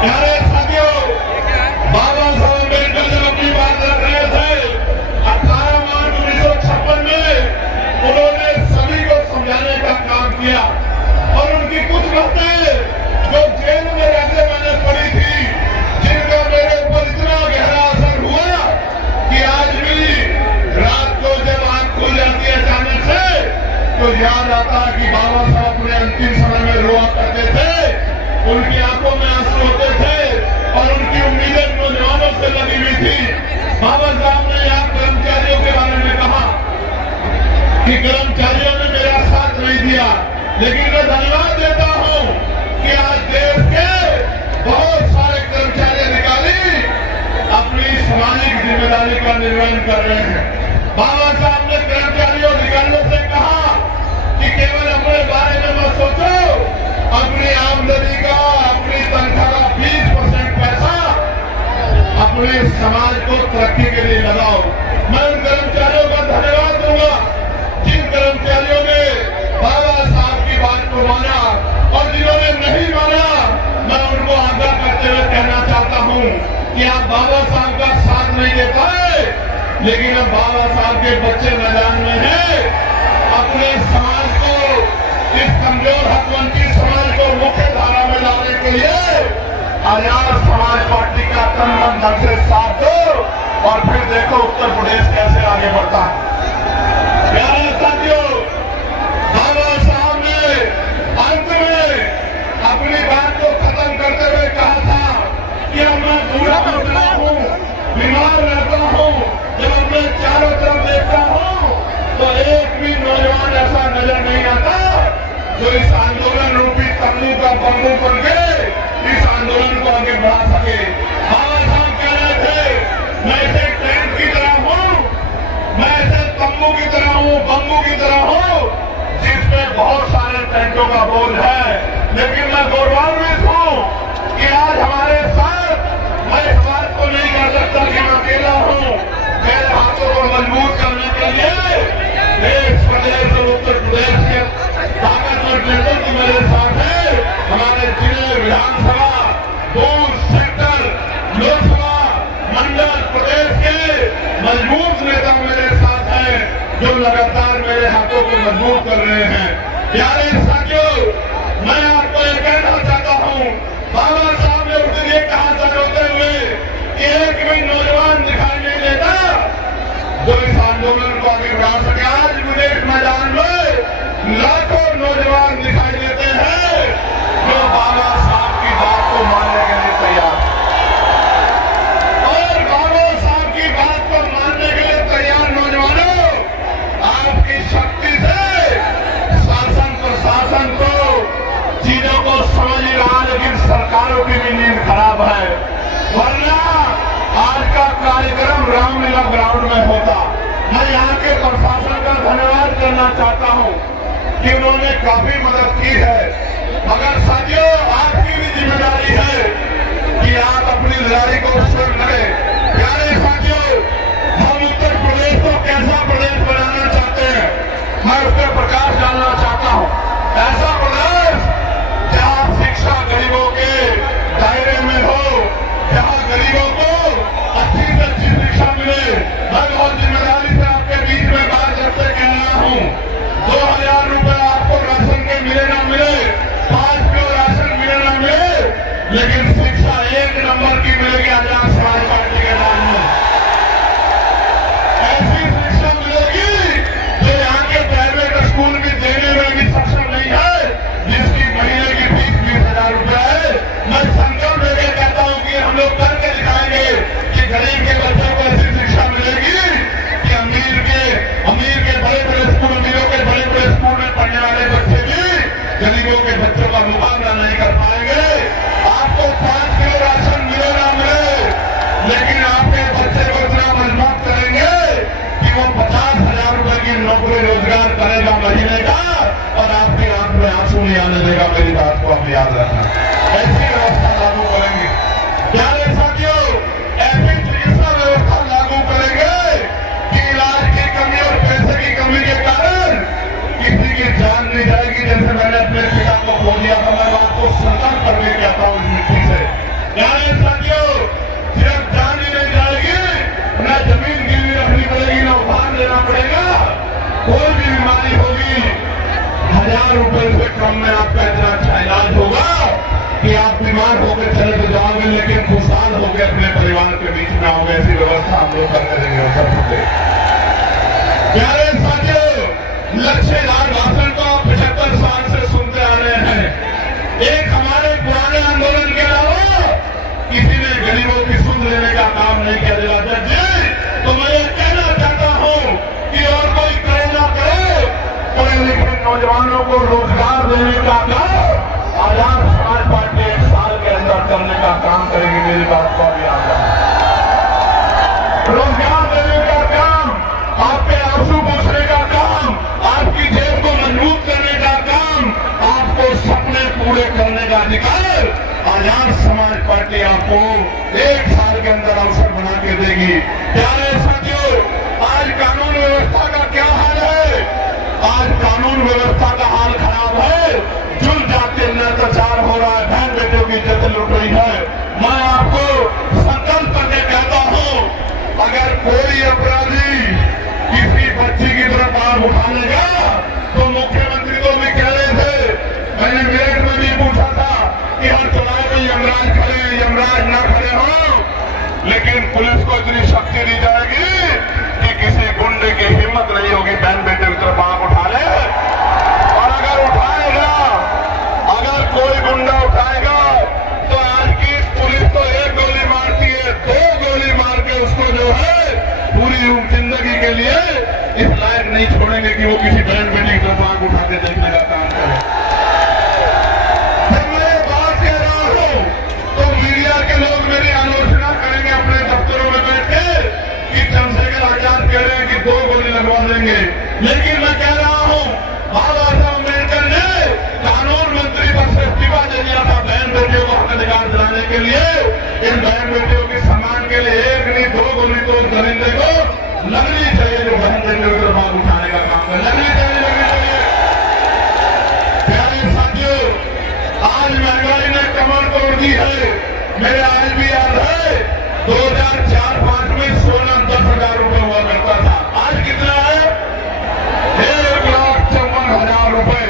प्यारे साथियों, बाबा साहब अम्बेडकर जब अपनी बात रख रहे थे 18 मार्च 1956 में, उन्होंने सभी को समझाने का काम किया और उनकी कुछ बातें जो जेल में रहते मैंने पढ़ी थी, जिनका मेरे ऊपर इतना गहरा असर हुआ कि आज भी रात को जब आंख खुल जाती है अचानक से तो याद आता है कि बाबा साहब अपने अंतिम समय में रोआ करते थे, उनकी आंखों में आंसू होते थे और उनकी उम्मीदें नौजवानों से लगी हुई थी। बाबा साहब ने यहाँ कर्मचारियों के बारे में कहा कि कर्मचारियों ने मेरा साथ नहीं दिया, लेकिन मैं धन्यवाद देता हूँ कि आज देश के बहुत सारे कर्मचारी अधिकारी अपनी सामाजिक जिम्मेदारी का निर्वहन कर रहे हैं। बाबा साहब ने कर्मचारियों अधिकारियों से कहा कि केवल अपने बारे में मत सोचो, अपनी आमदनी का, अपनी तनख्वाह का 20% पैसा अपने समाज को तरक्की के लिए लगाओ। मैं उन कर्मचारियों का धन्यवाद दूंगा जिन कर्मचारियों ने बाबा साहब की बात को माना, और जिन्होंने नहीं माना मैं उनको आगाह करते हुए कहना चाहता हूं कि आप बाबा साहब का साथ नहीं दे पाए, लेकिन अब बाबा साहब के बच्चे मैदान में हैं। अपने समाज को, इस कमजोर हकवंचित समाज को मुख्य धारा में लाने के लिए आजाद समाज पार्टी का तन मन धन से साथ दो और फिर देखो उत्तर प्रदेश कैसे आगे बढ़ता है। प्यारे साथियों, बाबा साहब ने अंत में अपनी बात को खत्म करते हुए कहा था कि अब मैं बूढ़ा होता हूँ, बीमार रहता हूँ, जब अपने चारों तरफ देखता हूँ तो एक भी नौजवान ऐसा नजर नहीं आता जो इस आंदोलन रूपी तंबू का बम्बू बन के इस आंदोलन को आगे बढ़ा सके। बाबा साहब कह रहे थे मैं ऐसे टेंट की तरह हूँ, मैं ऐसे तंबू की तरह हूँ, बम्बू की तरह हूँ, जिसमें बहुत सारे टेंटों का बोझ है, लेकिन मैं गौरवान्वित हूँ कि आज हमारे साथ मैं इस बात को नहीं कर सकता कि मैं अकेला हूँ। मेरे हाथों को मजबूत करने के लिए देश प्रदेश और उत्तर प्रदेश के ताकतवर नेतृत्व मेरे साथ है। हमारे जिले, विधानसभा, बूथ, सेक्टर, लोकसभा, मंडल, प्रदेश के मजबूत नेता मेरे साथ हैं जो लगातार मेरे हाथों को मजबूत कर रहे हैं। प्यारे साथियों, मैं आपको ये कहना चाहता हूँ, बाबा साहब ने उस दिन ये कहा था रोते हुए कि एक भी नौजवान दिखाई नहीं देता जो इस आंदोलन को आगे बढ़ा सके। आज विदेश मैदान में लाखों नौजवान दिखाई देते हैं जो बाबा साहब की बात को मानने के लिए तैयार, और बाबा साहब की बात को मानने के लिए तैयार नौजवानों, आपकी शक्ति से शासन प्रशासन को चीजों को समझ ही रहा, लेकिन सरकारों की भी नींद खराब है, वरना आज का कार्यक्रम रामलीला ग्राउंड में होता। मैं यहाँ के प्रशासन का धन्यवाद करना चाहता हूँ कि उन्होंने काफी मदद की है, मगर साथियों आपकी भी जिम्मेदारी है कि आप अपनी लड़ाई को स्वयं लड़ें। प्यारे साथियों, हम उत्तर प्रदेश को कैसा प्रदेश बनाना चाहते हैं, मैं उस पर प्रकाश डालना चाहता हूँ। ऐसा प्रदेश जहाँ शिक्षा गरीबों के दायरे में हो, जहाँ गरीबों को अच्छी से अच्छी शिक्षा मिले। मैं बहुत जिम्मेदारी से आपके बीच में बात करते कह रहा हूँ, 2000 रुपए आपको राशन के मिले ना मिले, 5 किलो राशन मिले ना मिले, लेकिन शिक्षा 1 नंबर की मिलेगी आजाद समाज पार्टी के नाम में। ऐसी शिक्षा मिलेगी जो यहाँ के प्राइवेट स्कूल भी देने में भी सक्षम नहीं है, जिसकी महीने की फीस 20,000 रुपए है। मैं संकल्प लेके कहता हूँ कि हम लोग करके दिखाएंगे कि गरीब के बच्चों को ऐसी शिक्षा मिलेगी कि अमीर के बड़े बड़े स्कूल, अमीरों के बड़े बड़े स्कूल में पढ़ने वाले बच्चे भी गरीबों के बच्चों का मुकाबला नहीं कर पाएंगे। आपको 5 किलो राशन मिले ना मिले, लेकिन आपके बच्चे को इतना मजबूत करेंगे कि वो 50,000 रुपए की नौकरी रोजगार करेगा महीने का, और आपकी आंख में आंसू नहीं आने देगा। मेरी बात को आप याद रखना, ऐसी व्यवस्था लागू करेंगे। प्यारे साथियों, ऐसी चिकित्सा व्यवस्था लागू करेंगे कि इलाज की कमी और पैसे की कमी के कारण किसी की जान नहीं जाएगी। जैसे मैंने अपने पिता को खो दिया था, मैं आपको संकल्प करके कहता हूँ इस मिट्टी से। 1000 रुपए से कम में आपका इतना अच्छा इलाज होगा कि आप बीमार होकर चले तो जाओगे, लेकिन खुशहाल होकर अपने परिवार के बीच में आओगे। ऐसी व्यवस्था हम लोग करके देंगे उत्तर प्रदेश। प्यारे साथियों, लक्ष्यदार भाषण को आप 75 साल से सुनते आ रहे हैं। एक हमारे पुराने आंदोलन के अलावा किसी ने गरीबों की सुन लेने का काम नहीं किया। दिलाकर जी, तो मैं ये कहना चाहता हूँ कि और कोई करे ना करे, पढ़े लिखे नौजवानों को रोजगार देने का काम आजाद समाज पार्टी 1 साल के अंदर करने का काम करेगी। मेरी बात को भी याद रखना। रोजगार देने का काम, आपके आंसू पोंछने का काम, आपकी जेब को मजबूत करने का काम, आपको सपने पूरे करने का अधिकार आजाद समाज पार्टी आपको 1 साल के अंदर अवसर बना के देगी। प्यारे साथियों, आज कानून व्यवस्था का क्या हाल है? आज कानून व्यवस्था का हाल खराब है। जुल जाति अत्याचार हो रहा है, बहन बेटियों की इज्जत लुट रही है। मैं आपको संकल्प करके कहता हूँ, अगर कोई अपराधी किसी बच्ची की तरफ आग उठा लेगा तो मुख्यमंत्री तो भी कह रहे थे, मैंने मेरठ में भी पूछा था कि हर चुनाव में यमराज खड़े, यमराज न खड़े हो, लेकिन पुलिस को इतनी शक्ति दी जाएगी कि किसी गुंडे की हिम्मत नहीं होगी बहन बेटे की तरफ आग उठा ले। और अगर उठाएगा, अगर कोई गुंडा उठाएगा तो आज की पुलिस तो 1 गोली मारती है, 2 गोली मार के उसको जो है पूरी जिंदगी के लिए इस लायक नहीं छोड़ेंगे कि वो किसी बहन बेटी की तरफ आग उठा के देखने का काम करे। जब मैं बात कह रहा हूं तो मीडिया के लोग मेरी आलोचना करेंगे अपने दफ्तरों में बैठ के कि चंद्रशेखर आजाद कह रहे हैं कि 2 गोली लगवा देंगे। लेकिन मैं कह रहा हूं, बाबा साहब अम्बेडकर ने कानून मंत्री पद से इस्तीफा दे दिया था बहन बेटियों को हक अधिकार दिलाने के लिए। इन बहन बेटियों के सम्मान के लिए 1 नहीं 2 गोली तो दरिंदे को लगनी चाहिए, जो बहन बेटियों की तरफ आग उठाने का काम करे, लगनी चाहिए, लगनी चाहिए। प्यारे साथियों, आज महंगाई ने कमर तोड़ दी है। मेरे आज भी याद है 2004-5 में सोना 10,000 रुपए हुआ करता था। आज कितना है? 1,54,000 रुपए।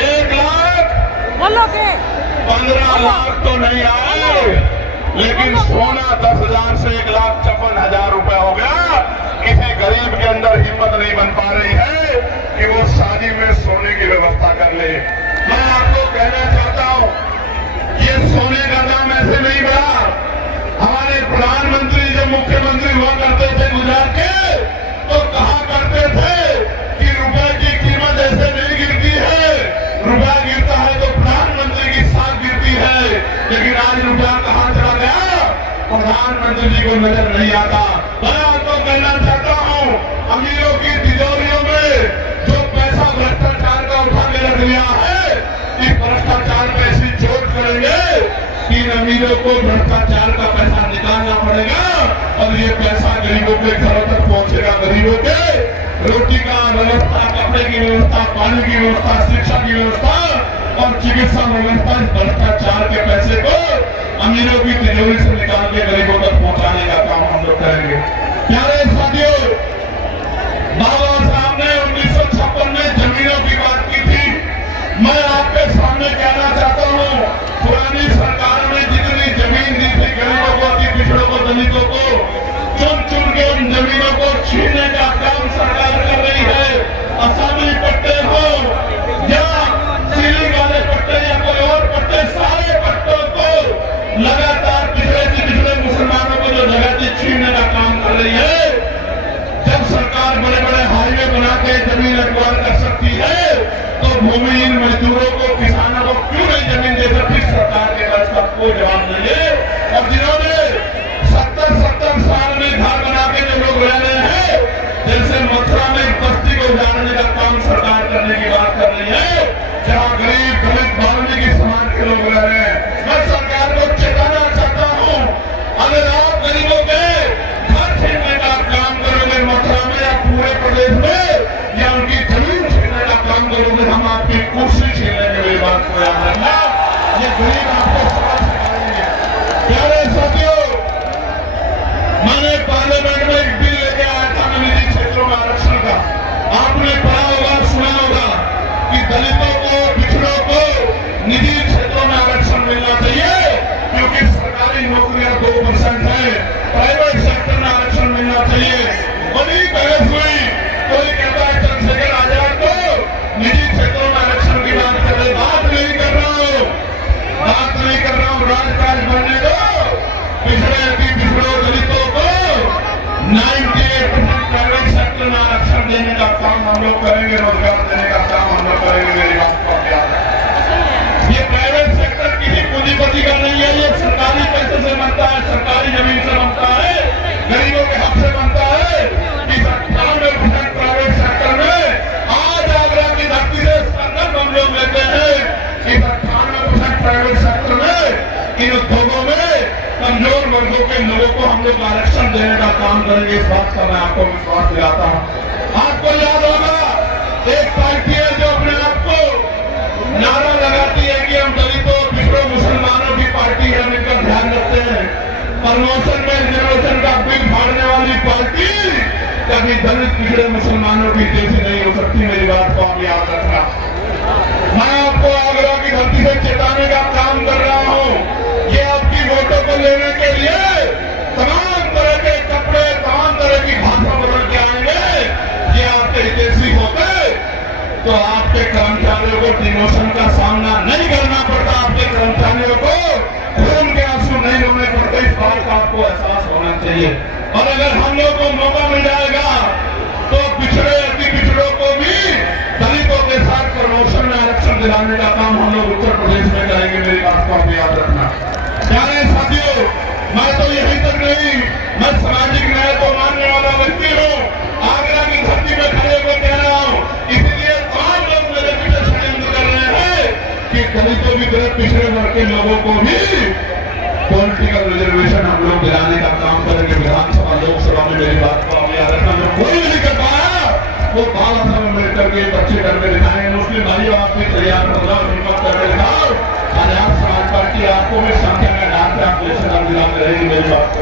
1,15 लाख तो नहीं आए, लेकिन सोना 10,000 से 1,54,000 रुपए हो गया। किसी गरीब के अंदर हिम्मत नहीं बन पा रही है कि वो शादी में सोने की व्यवस्था कर ले। मैं आपको कहना चाहता हूं, ये सोने का दाम ऐसे नहीं बढ़ा। हमारे प्रधानमंत्री जब मुख्यमंत्री हुआ करते थे गुजरात के, तो कहा करते थे कि रुपए की कीमत ऐसे नहीं गिरती है, रुपया गिरता है तो प्रधानमंत्री की साख गिरती है। लेकिन आज रुपया कहां चला गया, प्रधानमंत्री जी को नजर नहीं आता। मैं आपको कहना चाहता हूं, अमीरों की तिजोरियों में जो पैसा भ्रष्टाचार का उठा के रख लिया है, इस भ्रष्टाचार पे ऐसी चोट करेंगे कि अमीरों को भ्रष्टाचार का पैसा निकालना पड़ेगा और ये पैसा गरीबों के घरों तक पहुंचेगा। गरीबों के रोटी का व्यवस्था, कपड़े की व्यवस्था, पानी की व्यवस्था, शिक्षा की व्यवस्था और चिकित्सा व्यवस्था, इस भ्रष्टाचार के पैसे को अमीरों की तिजोरी से निकाल के गरीबों तक पहुंचाने का काम हम लोग करेंगे। प्यारे साथियों, बाबा साहब ने 1956 में जमीनों की बात की थी। मैं आपके सामने कहना चाहता हूं, पुरानी सरकार ने जितनी जमीन दी थी गरीबों को, अति पिछड़ों को, दलितों को, चुन चुन के उन जमीनों को छीनने का काम सरकार कर रही है। असामी पट्टे हो या सीलिंग वाले पट्टे या कोई और पट्टे, सारे पट्टों को लगातार पिछड़े से पिछड़े मुसलमानों को जो जगह थी छीनने का काम कर रही है। जब सरकार बड़े बड़े हाईवे बना के जमीन अखबार कर सकती है तो भूमिहीन मजदूरों को, किसानों को क्यों नहीं जमीन दे सकती? सरकार के पास का कोई जवाब नहीं है। और जिन्होंने 70-70 साल में घर बना के जो लोग रह रहे हैं, जैसे मथुरा में बस्ती को उजाड़ने का काम सरकार करने की बात कर रही है, जहाँ गरीब दलित वाल्मीकि समाज के लोग रह रहे हैं। मैं सरकार को चेताना चाहता हूँ, अगर आप गरीबों के घर छीनने का काम करोगे मथुरा में या पूरे प्रदेश में, या उनकी जमीन छीनने का काम करोगे, हम आपकी कुर्सी छीन लेंगे। मेरी बात को याद रखना, ये गरीब आपको समझ सिखाएंगे। प्यारे साथियों, मैंने पार्लियामेंट में एक बिल लेके आया था निजी क्षेत्रों में आरक्षण का। आपने पढ़ा होगा, सुना होगा निजी क्षेत्रों में आरक्षण मिलना चाहिए, क्योंकि सरकारी नौकरियां 2% है, प्राइवेट सेक्टर में आरक्षण मिलना चाहिए। बड़ी बहस हुई, कोई कहता है चंद्रशेखर आजाद को निजी क्षेत्रों में आरक्षण की बात कर रहे, बात नहीं कर रहा हूं, राजकाज बनने दो। पिछड़े पिछड़ों दलितों को 98% प्राइवेट सेक्टर में आरक्षण देने का काम हम लोग करेंगे, रोजगार देने का काम हम लोग करेंगे। मेरी बात को याद है, ये प्राइवेट सेक्टर किसी पूंजीपति का नहीं है, ये सरकारी पैसे से बनता है, सरकारी जमीन से बनता है, गरीबों के हक से बनता है। इस 98% प्राइवेट सेक्टर में आज आगरा की धरती से संकल्प हम लोग लेते हैं। इस 98% प्राइवेट सेक्टर में इन उद्योगों में कमजोर वर्गों के लोगों को हम लोग आरक्षण देने का काम करेंगे। इस बात का मैं आपको विश्वास दिलाता हूँ। आपको याद होगा, एक पार्टी है जो अपने आप को नारा लगाती है कि हम दलितों, पिछड़ों, मुसलमानों की पार्टी है, मिलकर ध्यान रखते हैं। प्रमोशन में रिजर्वेशन का बिल फाड़ने वाली पार्टी कभी दलित, पिछड़े, मुसलमानों की जैसी नहीं हो सकती। मेरी बात को आप याद रखना। मैं आपको आगरा की धरती से चेताने का काम कर रहा हूं। ये आपकी वोटों को लेने के लिए तमाम तरह के कपड़े, तमाम तरह की भाषा बदल के आएंगे। ये आपके हितैषी होते तो आपके कर्मचारियों को डिमोशन का सामना नहीं करना पड़ता, आपके कर्मचारियों को खून के आंसू नहीं रोने पड़ते। इस बात का आपको एहसास होना चाहिए। और अगर हम लोग को मौका मिल जाएगा तो पिछड़े, अति पिछड़ों को भी दलितों के साथ प्रमोशन में आरक्षण दिलाने का काम हम लोग उत्तर प्रदेश में करेंगे। मेरी बात को आप याद रखना। प्यारे साथियों, मैं तो यही तक नहीं, मैं सामाजिक न्याय को मानने वाला व्यक्ति हूँ। आगरा की धरती में खड़े होकर कह रहा हूँ, इसलिए तमाम लोग मेरे पीछे षड्यंत्र कर रहे हैं कि दलितों की तरह पिछड़े वर्ग के लोगों को भी पॉलिटिकल रिजर्वेशन हम लोग दिलाने का काम करेंगे। विधानसभा, लोकसभा में मेरी बात को आप याद रखना। जो कोई नहीं कर पाया वो बाबा साहब अम्बेडकर के बच्चे करके दिखाएंगे। मुस्लिम भाइयों, आप भी तैयार हिम्मत करके दिखाओ। आज आप समाज पार्टी आपको भी संख्या में डालते, आप रहेगी। मेरी बात